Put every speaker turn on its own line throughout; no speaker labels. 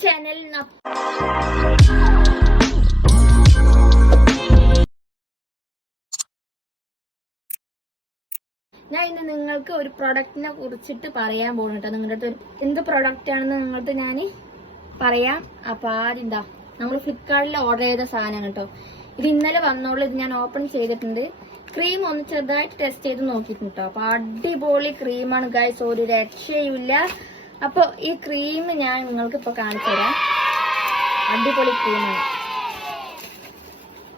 Channel ഞാൻ ഇന്ന് നിങ്ങൾക്ക് ഒരു പ്രൊഡക്റ്റിനെ കുറിച്ചിട്ട് പറയാൻ പോകുന്നു കേട്ടോ നിങ്ങളുടെ അടുത്ത് എന്ത് പ്രൊഡക്റ്റ് ആണെന്ന് നിങ്ങളുടെ ഞാൻ പറയാം. അപ്പൊ ആദ്യം നമ്മൾ ഫ്ലിപ്കാർട്ടിൽ ഓർഡർ ചെയ്ത സാധനം കേട്ടോ ഇത് ഇന്നലെ വന്നോളൂ. ഇത് ഞാൻ ഓപ്പൺ ചെയ്തിട്ടുണ്ട്. ക്രീം ഒന്ന് ചെറുതായിട്ട് ടെസ്റ്റ് ചെയ്ത് നോക്കിയിട്ടുണ്ട് കേട്ടോ അപ്പൊ അടിപൊളി ക്രീമാണ് ഗൈസ് ഒരു രക്ഷയുമില്ല. അപ്പൊ ഈ ക്രീം ഞാൻ നിങ്ങൾക്ക് ഇപ്പോൾ കാണിച്ചു തരാം. അടിപൊളി ക്രീമാണ്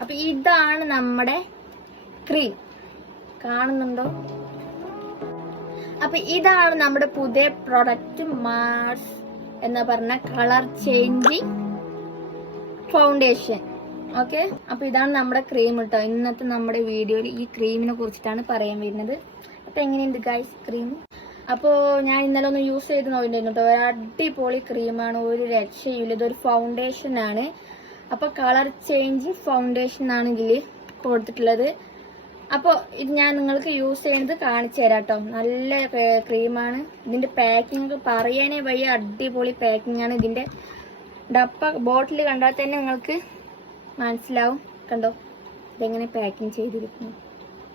അപ്പോൾ ഇതാണ് നമ്മുടെ ക്രീം കാണുന്നുണ്ടോ? അപ്പോൾ ഇതാണ് നമ്മുടെ പുതിയ പ്രൊഡക്റ്റ് മാർസ് എന്ന് പറഞ്ഞ കളർ ചേഞ്ചിങ് ഫൗണ്ടേഷൻ ഓക്കെ അപ്പോൾ ഇതാണ് നമ്മുടെ ക്രീം കേട്ടോ ഇന്നത്തെ നമ്മുടെ വീഡിയോയിൽ ഈ ക്രീമിനെ കുറിച്ചിട്ടാണ് പറയാൻ വരുന്നത്. അപ്പം എങ്ങനെയുണ്ട് ഗൈസ് ക്രീം അപ്പോ ഞാൻ ഇന്നലെ ഒന്ന് യൂസ് ചെയ്ത് നോക്കിയിട്ടുണ്ടായിരുന്നു ഒരു അടിപൊളി ക്രീമാണ് ഒരു രക്ഷയില്ല ഇതൊരു ഫൗണ്ടേഷൻ ആണ്. അപ്പൊ കളർ ചേഞ്ച് ഫൗണ്ടേഷൻ ആണ് ഇതിൽ കൊടുത്തിട്ടുള്ളത്. അപ്പോൾ ഇത് ഞാൻ നിങ്ങൾക്ക് യൂസ് ചെയ്യുന്നത് കാണിച്ചു തരാം കേട്ടോ. നല്ല ക്രീമാണ് ഇതിന്റെ പാക്കിംഗ് പറയാനേ വയ്യ. അടിപൊളി പാക്കിംഗ് ആണ് ഇതിന്റെ ഡപ്പ ബോട്ടിൽ കണ്ടാൽ തന്നെ നിങ്ങൾക്ക് മനസ്സിലാവും. കണ്ടോ? ഇതെങ്ങനെ പാക്കിംഗ് ചെയ്തിരിക്കുന്നു.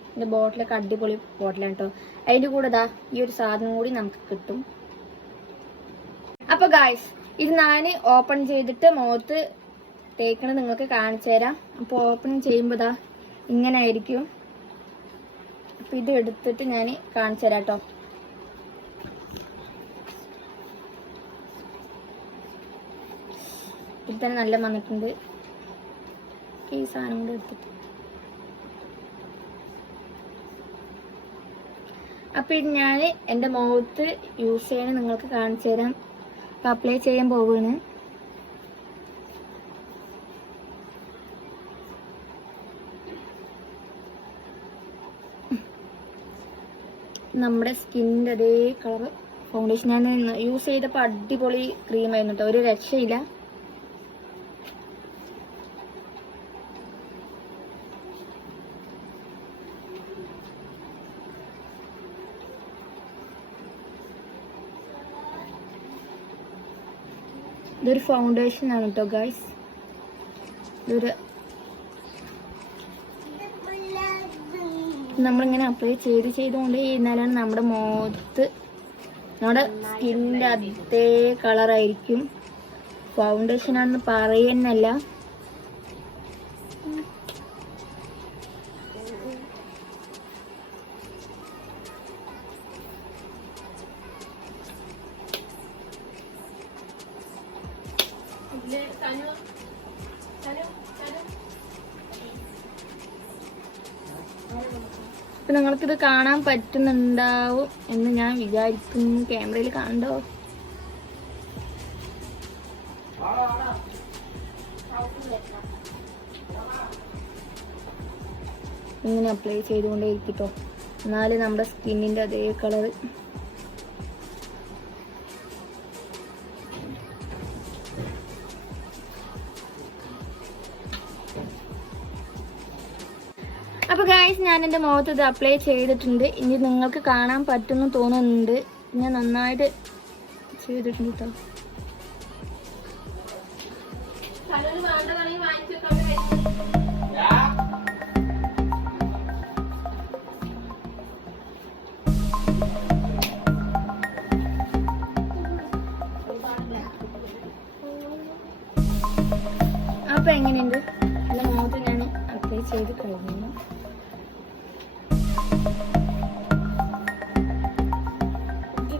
ഇതിന്റെ ബോട്ടിലൊക്കെ അടിപൊളി ബോട്ടിലാണ് കേട്ടോ അതിന്റെ കൂടെ ഇതാ ഈ ഒരു സാധനം കൂടി നമുക്ക് കിട്ടും. അപ്പൊ ഗായ്സ് ഇത് ഞാൻ ഓപ്പൺ ചെയ്തിട്ട് മുഖത്ത് തേക്കണത് നിങ്ങൾക്ക് കാണിച്ചു തരാം. അപ്പൊ ഓപ്പൺ ചെയ്യുമ്പോൾ ഇതാ ഇങ്ങനെ ആയിരിക്കും അപ്പൊ ഇത് എടുത്തിട്ട് ഞാൻ കാണിച്ചു തരാം കേട്ടോ ഇത് തന്നെ നല്ല വന്നിട്ടുണ്ട്. ഈ സാധനം കൂടെ എടുത്തിട്ട്. അപ്പൊ ഞാൻ എന്റെ മുഖത്ത് യൂസ് ചെയ്യണ നിങ്ങൾക്ക് കാണിച്ചു തരാം. അപ്ലൈ ചെയ്യാൻ പോവാണ്. നമ്മുടെ സ്കിന്നിന്റെ അതേ കളർ ഫൗണ്ടേഷൻ ഞാൻ യൂസ് ചെയ്തപ്പോൾ അടിപൊളി ക്രീം ആയിരുന്നു കേട്ടോ ഒരു രക്ഷയില്ല. ഇതൊരു ഫൗണ്ടേഷൻ ആണ് കേട്ടോ ഗൈസ് ഇതൊരു നമ്മളിങ്ങനെ അപ്ലൈ ചെയ്ത് ചെയ്തുകൊണ്ട് ഇരുന്നാലാണ് നമ്മുടെ മുഖത്ത് നമ്മുടെ സ്കിന്നിന്റെ അതേ കളറായിരിക്കും ഫൗണ്ടേഷൻ ആണെന്ന് പറയുന്നല്ല അപ്പൊ നിങ്ങൾക്കിത് കാണാൻ പറ്റുന്നുണ്ടാവും എന്ന് ഞാൻ വിചാരിക്കുന്നു. ക്യാമറയിൽ കാണണ്ടോ? ഇങ്ങനെ അപ്ലൈ ചെയ്തുകൊണ്ടേ ഇരിക്കട്ടോ എന്നാൽ നമ്മുടെ സ്കിന്നിന്റെ അതേ കളർ അപ്പൊ ഗായ്സ് ഞാൻ എന്റെ മുഖത്ത് ഇത് അപ്ലൈ ചെയ്തിട്ടുണ്ട്. ഇനി നിങ്ങൾക്ക് കാണാൻ പറ്റുന്നു തോന്നുന്നുണ്ട്. ഞാൻ നന്നായിട്ട് ചെയ്തിട്ടുണ്ട് കേട്ടോ അപ്പൊ എങ്ങനെയുണ്ട്? എന്റെ മുഖത്ത് ഞാൻ അപ്ലൈ ചെയ്ത് കഴിഞ്ഞു.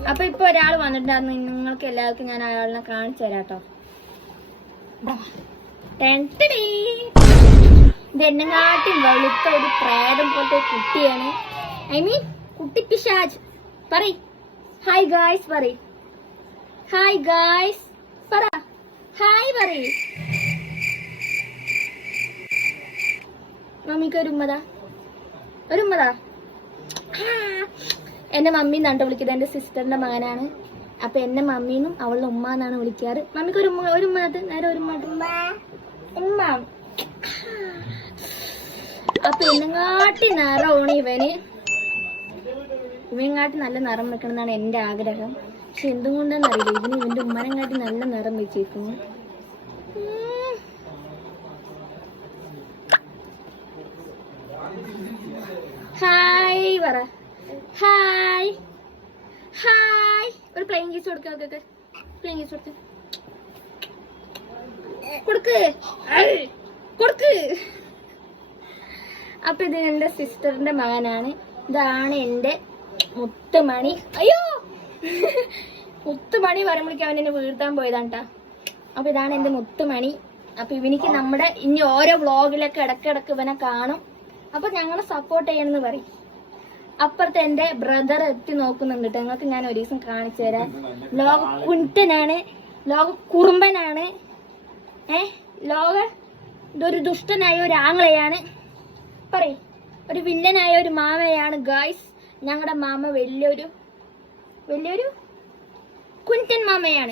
അപ്പൊ ഇപ്പൊ ഒരാൾ വന്നിട്ടുണ്ടായിരുന്നു. നിങ്ങൾക്ക് എല്ലാവർക്കും ഞാൻ അയാളിനെ കാണിച്ചു തരാം കേട്ടോ ഇത് എന്നെങ്ങാട്ടി വെളുത്ത ഒരു പ്രേതം പോലത്തെ കുട്ടിയാണ്. ഐ മീൻ കുട്ടി പിശാജ്. പറയ്. ഹായ് ഗായ്സ് പറയ്. ഹായ് ഗായ്സ് പറ. ഹായ് പറയ്. മമ്മിക്ക് ഒരു ഉമ്മതാ. ഒരു ഉമ്മതാ. എന്റെ മമ്മി എന്നാണ് വിളിക്കുന്നത്. എന്റെ സിസ്റ്ററിന്റെ മകനാണ്. അപ്പൊ എന്റെ മമ്മീനും അവളുടെ ഉമ്മ എന്നാണ് വിളിക്കാറ്. മമ്മിക്ക് ഒരു ഉമ്മ ഒരു ഉമ്മ അത് നേരെ ഒരു ഉമ്മ അപ്പൊ എന്നെങ്ങാട്ടി നിറമാണ് ഇവന്. ഇവനെങ്ങാട്ടി നല്ല നിറം വെക്കണം എന്നാണ് എന്റെ ആഗ്രഹം. പക്ഷെ എന്തുകൊണ്ടാന്ന് അറിയില്ല ഇതിന് ഇവന്റെ ഉമ്മനെങ്ങാട്ടി നല്ല നിറം വെച്ചേക്കുന്നു. ഉം. ഹായ് പറ. ഹായ് ഹായ് ഒരു പ്ലെയിൻ കീസ് കൊടുക്ക നോക്കൊക്കെ പ്ലെയിൻ കീസ് കൊടുക്ക. കൊടുക്ക്. കൊടുക്ക്. അപ്പൊ ഇത് എന്റെ സിസ്റ്ററിന്റെ മകനാണ്. ഇതാണ് എന്റെ മുത്തുമണി. അയ്യോ! മുത്തുമണി പറയുമ്പോഴേക്കും അവൻ എന്നെ വീഴ്ത്താൻ പോയതാണ് ട്ടാ. അപ്പൊ ഇതാണ് എന്റെ മുത്തുമണി. അപ്പൊ ഇവനിക്ക് നമ്മുടെ ഇനി ഓരോ വ്ളോഗിലൊക്കെ ഇടക്കിടക്ക് ഇവനെ കാണും. അപ്പൊ ഞങ്ങളെ സപ്പോർട്ട് ചെയ്യണമെന്ന് പറയും. അപ്പുറത്തെ എന്റെ ബ്രദർ എത്തി നോക്കുന്നുണ്ട് നിങ്ങൾക്ക് ഞാൻ ഒരു ദിവസം കാണിച്ചു തരാം. ലോക കുണ്ടനാണ് ലോക കുറുമ്പനാണ്. ഏ? ലോക ഇതൊരു ദുഷ്ടനായ ഒരു ആങ്ങളെയാണ്. പറയും. ഒരു വില്ലനായ ഒരു മാമയാണ്. ഗായ്സ് ഞങ്ങളുടെ മാമ വലിയൊരു വലിയൊരു കുഞ്ചൻ മാമയാണ്.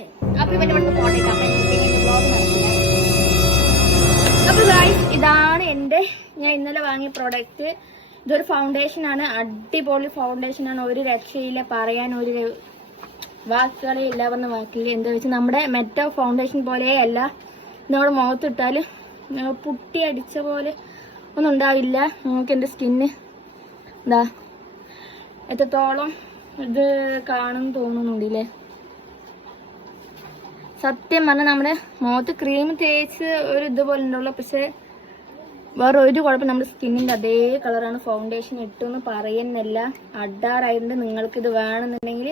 അപ്പൊ ഗായ്സ് ഇതാണ് എന്റെ ഞാൻ ഇന്നലെ വാങ്ങിയ പ്രൊഡക്റ്റ് ഇതൊരു ഫൗണ്ടേഷൻ ആണ്. അടിപൊളി ഫൗണ്ടേഷൻ ആണ്. ഒരു രക്ഷയില്ല പറയാൻ ഒരു വാക്കുകളെ ഇല്ല വന്ന വാക്കില്ല എന്താ വെച്ചാൽ നമ്മുടെ മെറ്റോ ഫൗണ്ടേഷൻ പോലെയല്ല നമ്മുടെ മുഖത്തിട്ടാൽ പുട്ടി അടിച്ച പോലെ ഒന്നും ഉണ്ടാവില്ല. നമുക്ക് എന്റെ സ്കിന്ന് എന്താ എത്രത്തോളം ഇത് കാണും തോന്നുന്നുണ്ടല്ലേ സത്യം പറഞ്ഞാൽ നമ്മുടെ മുഖത്ത് ക്രീം തേച്ച് ഒരു ഇതുപോലെ ഉണ്ടല്ലോ. പക്ഷെ വേറെ ഒരു കുഴപ്പം നമ്മുടെ സ്കിന്നിന്റെ അതേ കളറാണ് ഫൗണ്ടേഷൻ ഇട്ടെന്ന് പറയുന്നില്ല. അഡാറായതുകൊണ്ട് നിങ്ങൾക്ക് ഇത് വേണമെന്നുണ്ടെങ്കിൽ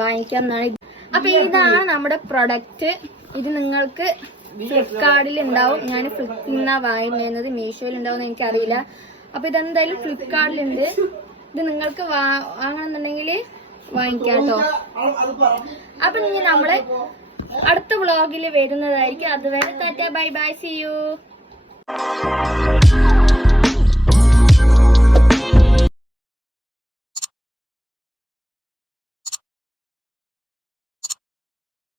വാങ്ങിക്കാവുന്നതാണ്. ഇത്. അപ്പൊ ഇതാണ് നമ്മുടെ പ്രൊഡക്റ്റ് ഇത് നിങ്ങൾക്ക് ഫ്ലിപ്കാർട്ടിൽ ഉണ്ടാവും. ഞാൻ ഫ്ലിപ്പിൽ നിന്നാണ് വാങ്ങുന്നത്. മീഷോയിൽ ഉണ്ടാവും എനിക്കറിയില്ല. അപ്പൊ ഇതെന്തായാലും ഫ്ലിപ്കാർട്ടിലുണ്ട് ഇത് നിങ്ങൾക്ക് വാങ്ങണമെന്നുണ്ടെങ്കിൽ വാങ്ങിക്കാം കേട്ടോ അപ്പൊ ഇനി നമ്മൾ അടുത്ത വ്ളോഗിൽ വരുന്നതായിരിക്കും. അതുവരെ tata bye bye see you. Thank you.